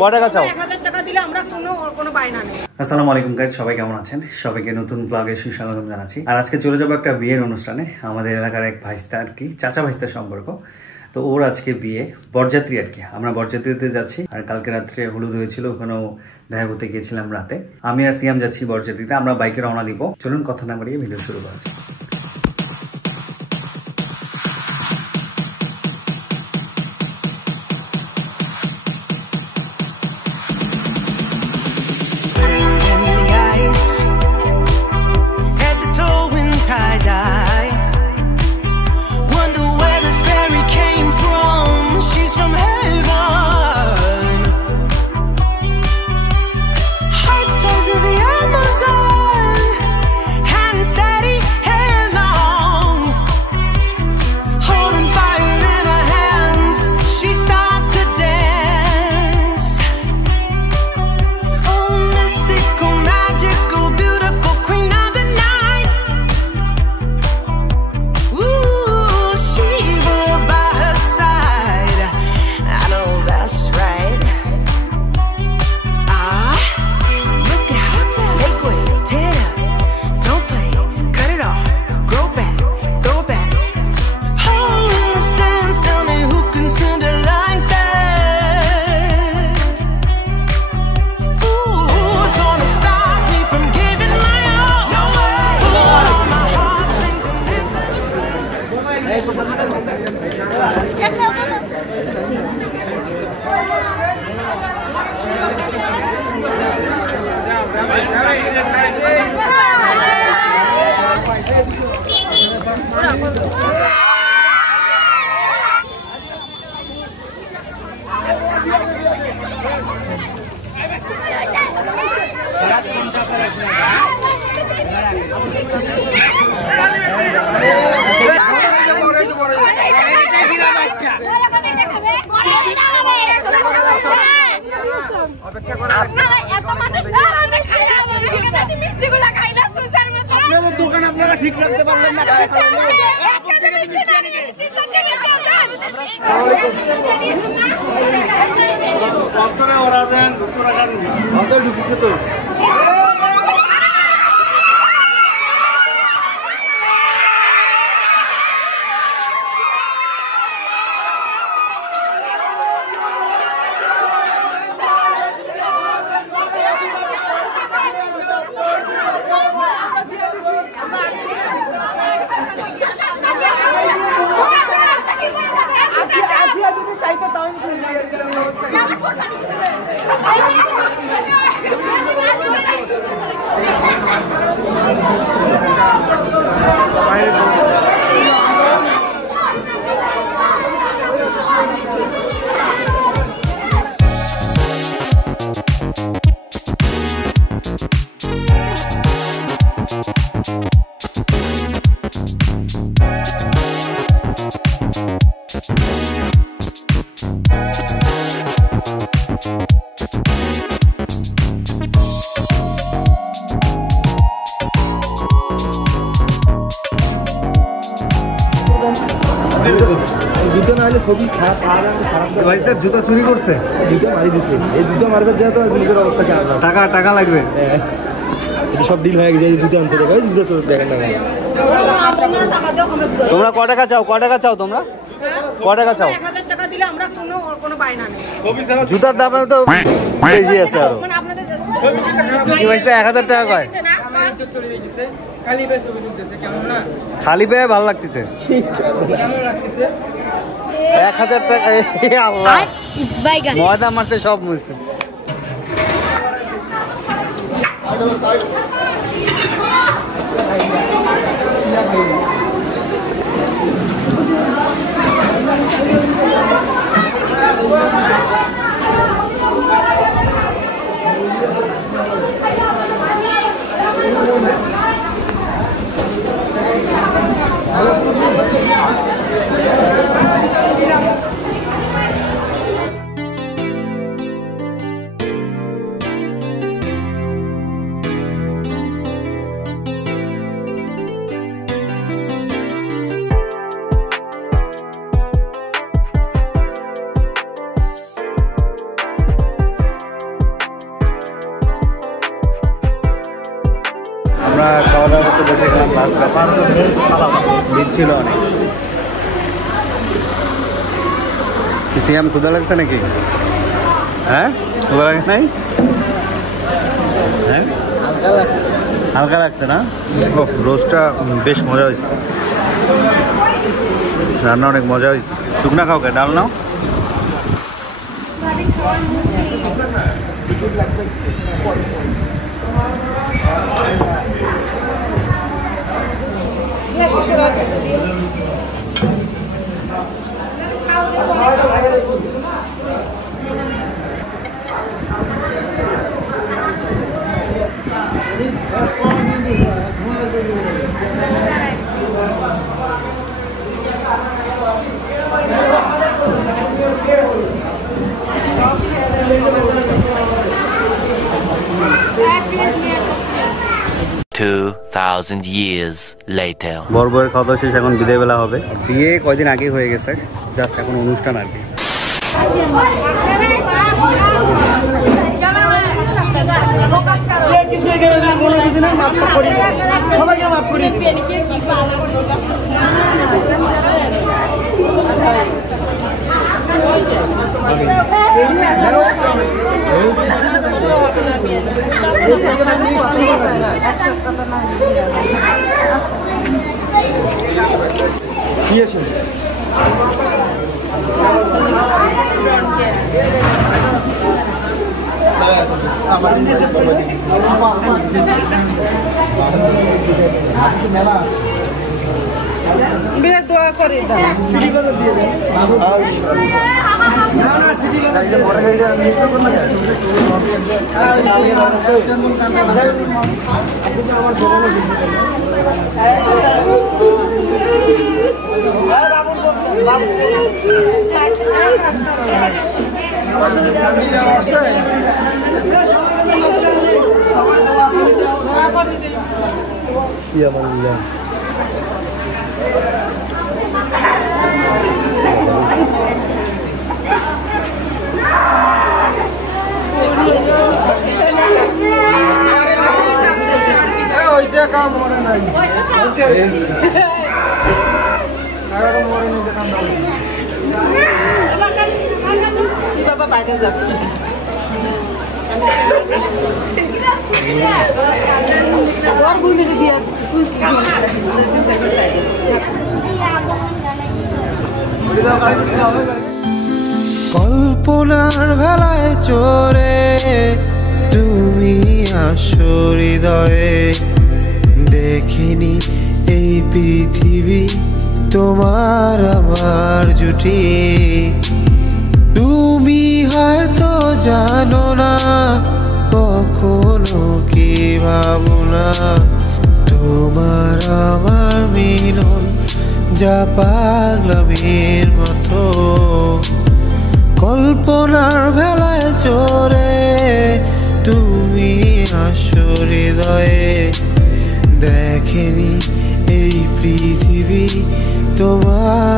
কত টাকা চাও? 1000 টাকা দিলে আমরা কোনো বায়না নেই। আসসালামু আলাইকুম গাইস, সবাই কেমন আছেন? সবাইকে নতুন ব্লগে সুস্বাগতম জানাচ্ছি। আর আজকে চলে যাবো একটা বিয়ের অনুষ্ঠানে। আমাদের এলাকার এক ভাইস্তা আর কি, চাচা ভাইস্তার সম্পর্ক। তো ওর আজকে বিয়ে, বরযাত্রী আর কি। আমরা বরযাত্রীতে যাচ্ছি। আর কালকে রাত্রে হলুদ হয়েছিল, ওখানেও দেখা করতে গিয়েছিলাম রাতে। আমি আর সিয়াম যাচ্ছি বরযাত্রীতে। আমরা বাইকে রওনা দিব। চলুন কথা না বাড়িয়ে ভিডিও শুরু করা যাক। দোকান আপনারা ঠিক রাখতে পারলেন না। ওরা দেন ঢুকিছে তো। জুতো না হলে ছবি খারাপ জুতো চুরি করছে, জুতো মারি দিচ্ছে। এই জুতো মারবে যেহেতু নিজের অবস্থা কি টাকা টাকা লাগবে। সব ডিল হয়ে গেছে। জুতো আনছে, দেখো জুতো দেখেন না। তোমরা ক টাকা চাও? ক টাকা চাও তোমরা? ক টাকা চাও? 1000 টাকা দিলে আমরা কোনো বায়না নেই। জুতার দামে তো বেশি আছে আরো। কি হয়েছে? 1000 টাকা কয়? খালি পেয়ে ভালো লাগতেছে। 1000 টাকা আল্লাহ, ময়দা মারতে সব মুছতে। ভিড় ছিল অনেক। সিয়াম ক্ষুধা লাগছে নাকি? হ্যাঁ, ক্ষুধা লাগে নাই? হ্যাঁ, হালকা লাগছে না? রোস্টটা বেশ মজা হয়েছে, রান্না অনেক মজা হয়েছে। শুকনা খাওকে ডাল নাও। $2,000 years later. বড়ের খাওয়া দাওয়া শেষ, এখন বিদায় বেলা হবে। বিয়ে কয়দিন আগে হয়ে গেছে, জাস্ট এখন অনুষ্ঠান আর কি। বিরাট দোয়া করে দাও। সিঁড়ি বাজার দিয়ে দাও। না না সিঁড়ি বাজার দিয়ে বড় গাড়ি নিয়ে তো কোন না। আমার দোকানে দিছি। Iya bang, iya. কল্পনার ভেলায় চড়ে তুমি আসো হৃদয়ে, দেখিনি এই পৃথিবী তোমার আমার জুটি। তুমি হয়তো জানো না কখনো কি ভাবনা, তোমার আমার মিলন যা পাগলামির মতো। কল্পনার ভেলায় চড়ে তুমি আসো হৃদয়ে, দেখেনি এই পৃথিবী তোমার